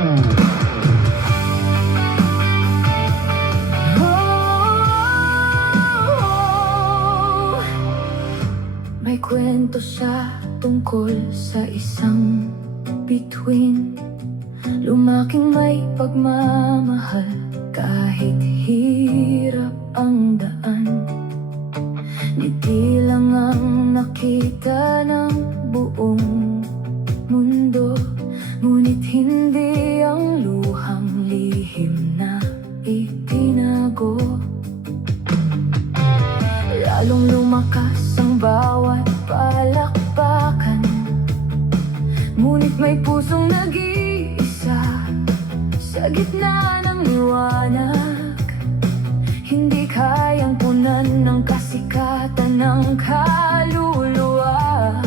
May kwento siya tungkol sa isang bituin, lumaking may pagmamahal kahit hirap ang daan. Ngiti lang ang nakita ng buong mundo, ngunit hindi ang luhang lihim na itinago. Lalong lumakas ang bawat palakpakan, ngunit may pusong nag-iisa sa gitna ng liwanag. Hindi kayang punan ng kasikatan ng kaluluwa.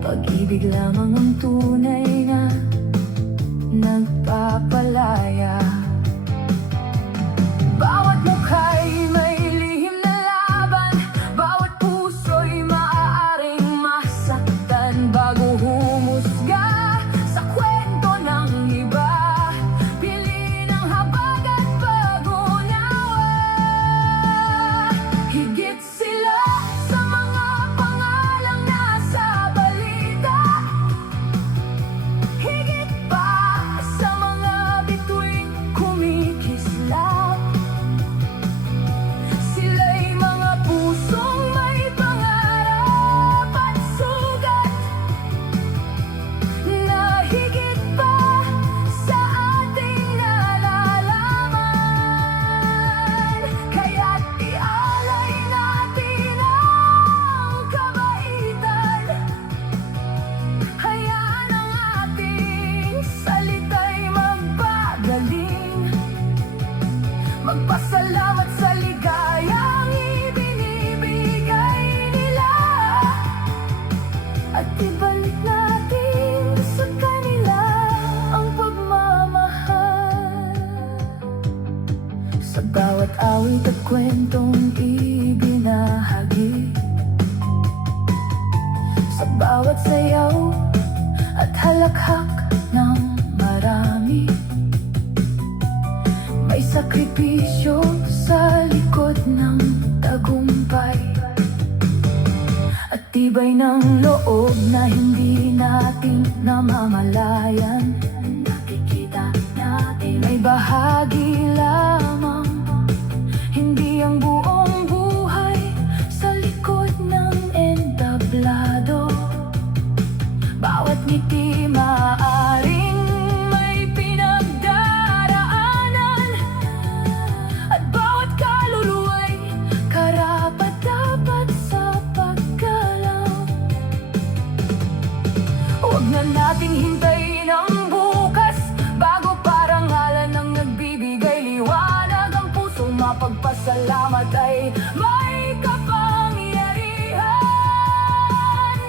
Pag-ibig lamang ang tunay na nagpapalaya. Bawat mukha'y may lihim na laban, bawat puso'y maaaring masaktan. Bago humusga sa kwento ng iba, piliin ang habag at pag-unawa. Higit sila sa mga pangalang nasa balita, higit pa sa mga bituing kumikislap. Sila'y mga pusong may pangarap at sugat, na higit pa sa ating nalalaman. Kaya't ialay natin ang kabaitan, hayaan ang ating salita'y magpagaling, magpasalamat sa ligayang ibinibigay nila, at ibalik natin sa kanila ang pagmamahal. Sa bawat awit at kwentong ibinahagi, sa bawat sayaw at halakhak ng marami, may sakripisyo sa likod ng tagumpay, at tibay ng loob na hindi natin namamalayan. Nakikita natin ay bahagi lamang, hindi ang buong buhay sa likod ng entablado. Bawat ngiti maaaring may pinagdaraanan, at bawat kaluluwa'y karapat-dapat sa paggalang. Huwag na nating hintayin ang bukas bago parangalan ng nagbibigay liwanag. Ang pusong mapagpasalamat ay may kapangyarihan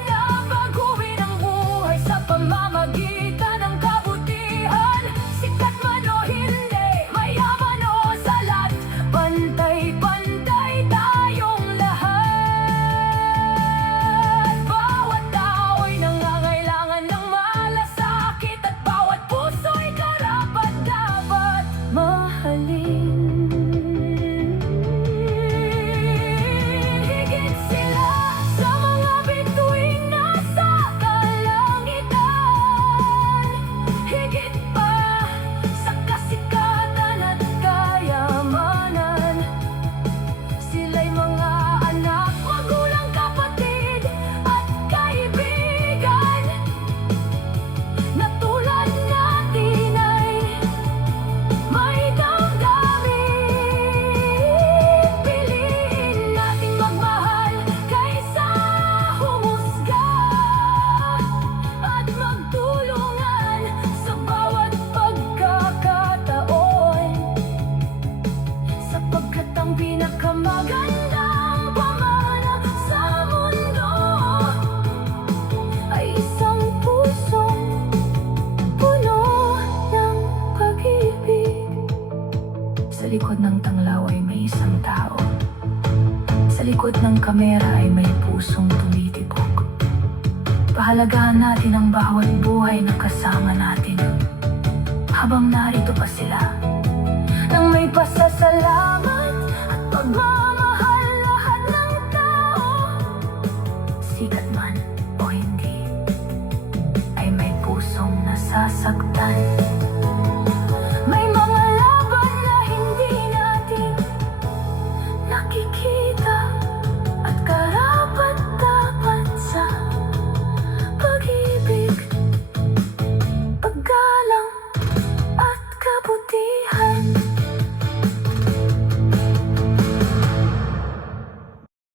na baguhin ang buhay sa pamamagitan ng kabutihan. Sikat man o hindi, mayaman o salat, pantay-pantay tayong lahat. Bawat tao ay nangangailangan ng malasakit, at bawat puso'y karapat-dapat mahalin. Higit sila sa mga bituing nasa kalangitan, higit pa sa kasikatan at kayamanan. Sila'y mga anak, magulang, kapatid at kaibigan, na tulad natin ay may damdamin. Piliin nating magmahal kaysa humusga, at magtulungan sa bawat pagkakataon, sapagkat ang pinakamagandang pamana sa mundo ay isang pusong puno ng pag-ibig. Sa likod ng tanglaw ay may isang tao, sa likod ng kamera ay may pusong tumitibok. Pahalagahan natin ang bawat buhay na kasama natin. habang narito pa sila, nang may pasasalamat